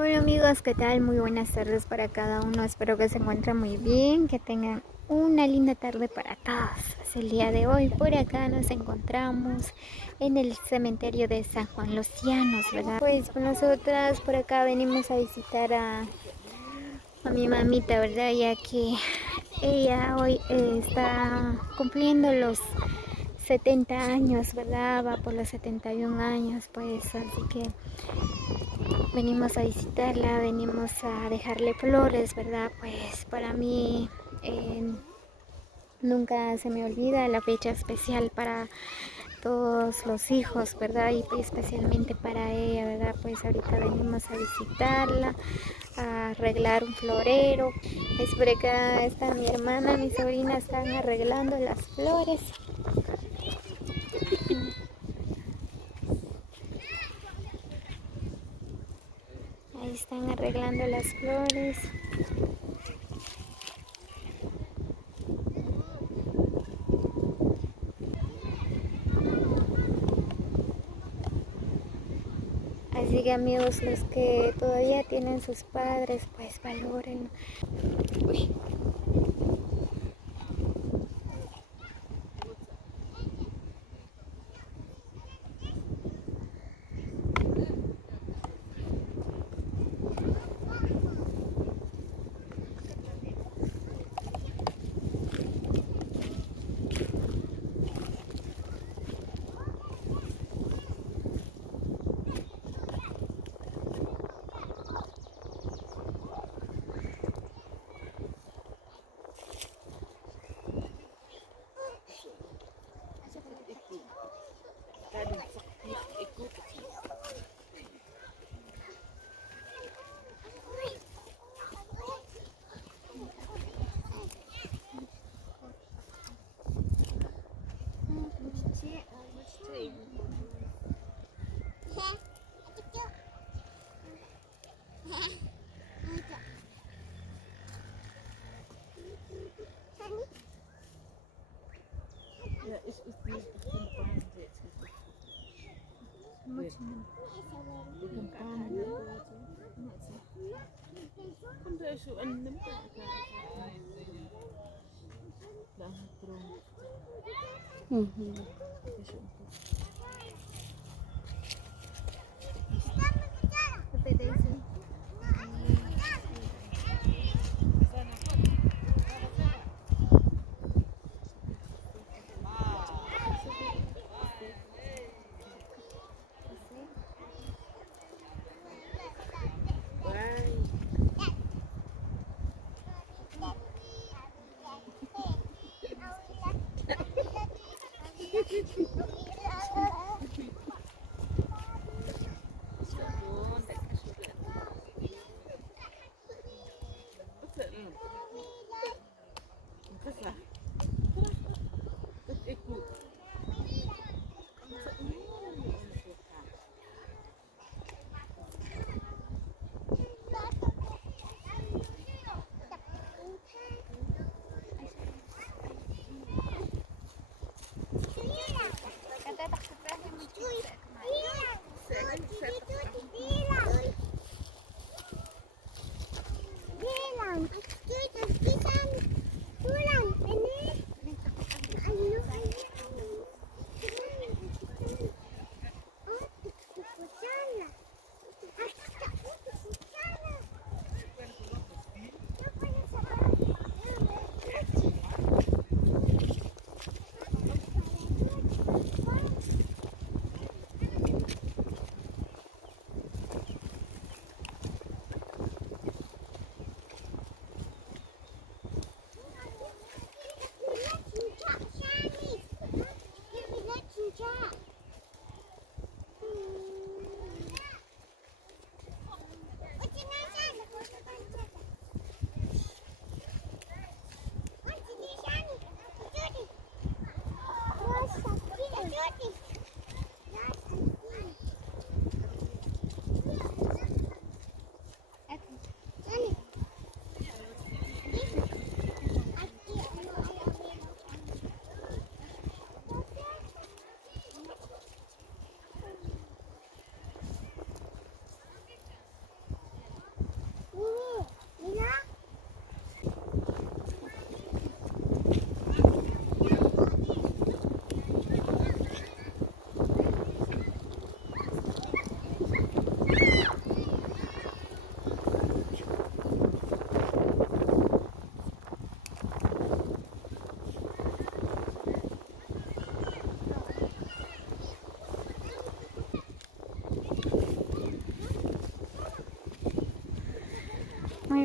Hola amigos, ¿qué tal? Muy buenas tardes para cada uno. Espero que se encuentren muy bien, que tengan una linda tarde para todos. Es el día de hoy. Por acá nos encontramos en el cementerio de San Juan Los Llanos, ¿verdad? Pues nosotras por acá venimos a visitar a mi mamita, ¿verdad? Ya que ella hoy está cumpliendo los 70 años, ¿verdad? Va por los 71 años, pues así que venimos a visitarla, venimos a dejarle flores, ¿verdad? Pues para mí eh, nunca se me olvida la fecha especial para todos los hijos, ¿verdad? Y especialmente para ella, ¿verdad? Pues ahorita venimos a visitarla, a arreglar un florero. Es por acá está mi hermana, mi sobrina están arreglando las flores. Ahí están arreglando las flores. Así que amigos, los que todavía tienen sus padres, pues valoren. Uy.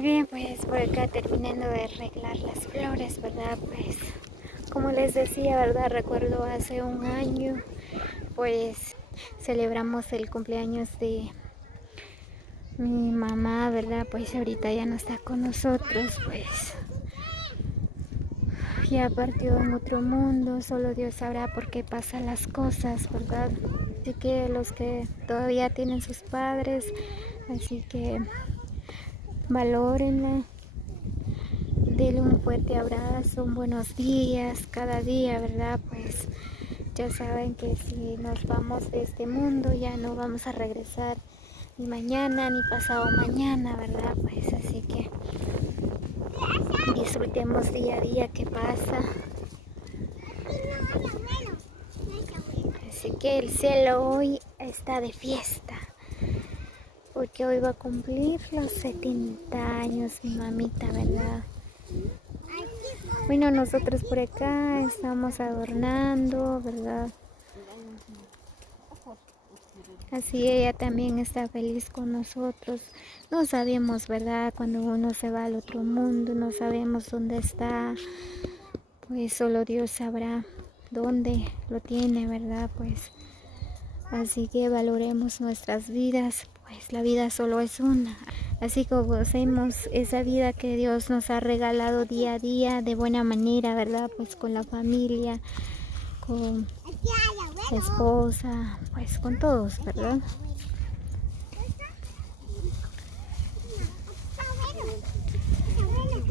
bien, pues por acá terminando de arreglar las flores, ¿verdad? Pues como les decía, ¿verdad? Recuerdo hace un año, pues celebramos el cumpleaños de mi mamá, ¿verdad? Pues ahorita ya no está con nosotros, pues ya partió en otro mundo, solo Dios sabrá por qué pasan las cosas, ¿verdad? Así que los que todavía tienen sus padres, así que valórenla, denle un fuerte abrazo, un buenos días cada día, ¿verdad? Pues ya saben que si nos vamos de este mundo ya no vamos a regresar ni mañana ni pasado mañana, ¿verdad? Pues así que disfrutemos día a día que pasa. Así que el cielo hoy está de fiesta, porque hoy va a cumplir los 70 años mi mamita, ¿verdad? Bueno, nosotros por acá estamos adornando, ¿verdad? Así ella también está feliz con nosotros. No sabemos, ¿verdad? Cuando uno se va al otro mundo, no sabemos dónde está. Pues solo Dios sabrá dónde lo tiene, ¿verdad? Pues así que valoremos nuestras vidas, pues la vida solo es una. Así que gocemos esa vida que Dios nos ha regalado día a día de buena manera, ¿verdad? Pues con la familia, con la esposa, pues con todos, ¿verdad?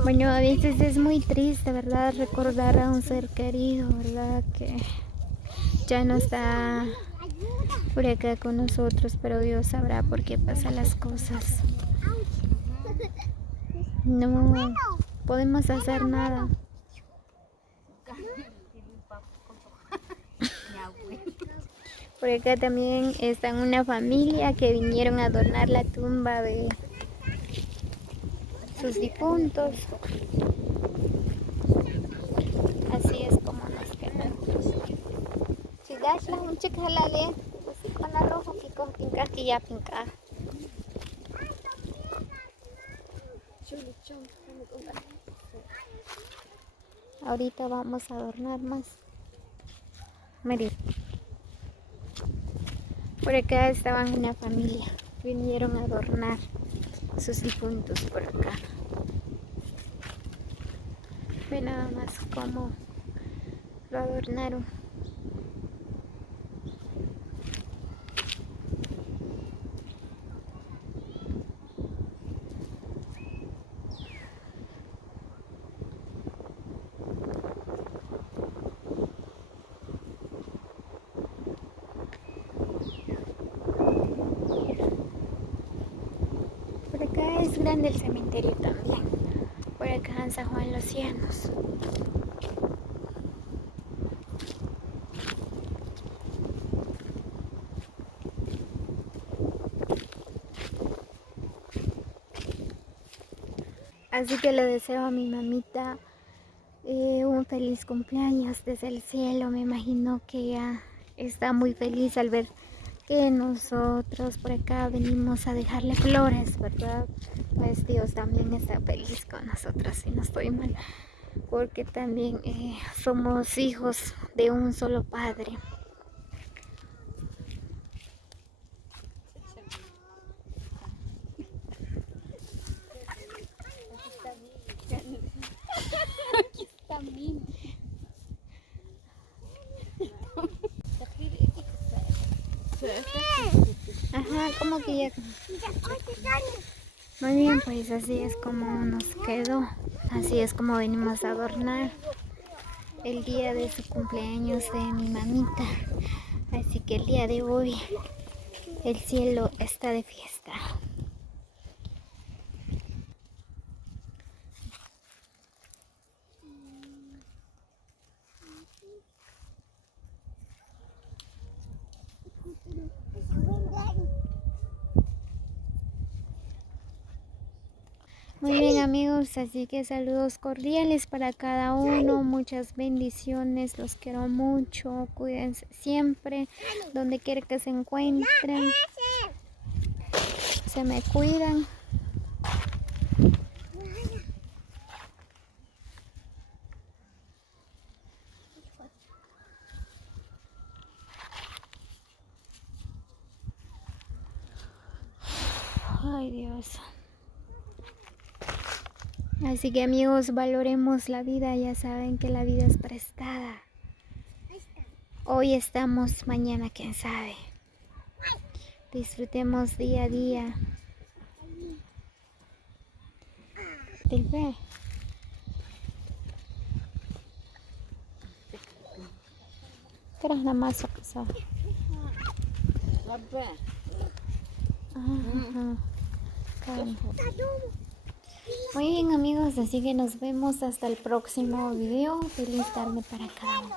Bueno, a veces es muy triste, ¿verdad? Recordar a un ser querido, ¿verdad? Que ya no está por acá con nosotros, pero Dios sabrá por qué pasan las cosas. No podemos hacer nada. Por acá también está una familia que vinieron a adornar la tumba de sus difuntos. Así es como nos quedamos. Si das la un chica halale, pues con arroz o con pinca que ya pinca. Ahorita vamos a adornar más. Miren. Por acá estaban una familia, vinieron a adornar sus difuntos por acá. Ve nada más cómo lo adornaron. Por acá es grande el cementerio también. Por acá en San Juan Los Llanos. Así que le deseo a mi mamita un feliz cumpleaños desde el cielo. Me imagino que ella está muy feliz al ver que nosotros por acá venimos a dejarle flores, ¿verdad? Pues Dios también está feliz con nosotros, si no estoy mal, porque también somos hijos de un solo Padre. Aquí está mi. Ajá, como que ya. Muy bien, pues así es como nos quedó. Así es como venimos a adornar el día de su cumpleaños de mi mamita. Así que el día de hoy el cielo está de fiesta. Muy bien amigos, así que saludos cordiales para cada uno, muchas bendiciones, los quiero mucho, cuídense siempre, donde quiera que se encuentren, se me cuidan. Ay, Dios. Así que amigos, valoremos la vida, ya saben que la vida es prestada. Hoy estamos, mañana quién sabe. Disfrutemos día a día. ¿Te ve? Tras nada más pasar. Muy bien amigos, así que nos vemos hasta el próximo video. Feliz tarde para cada uno.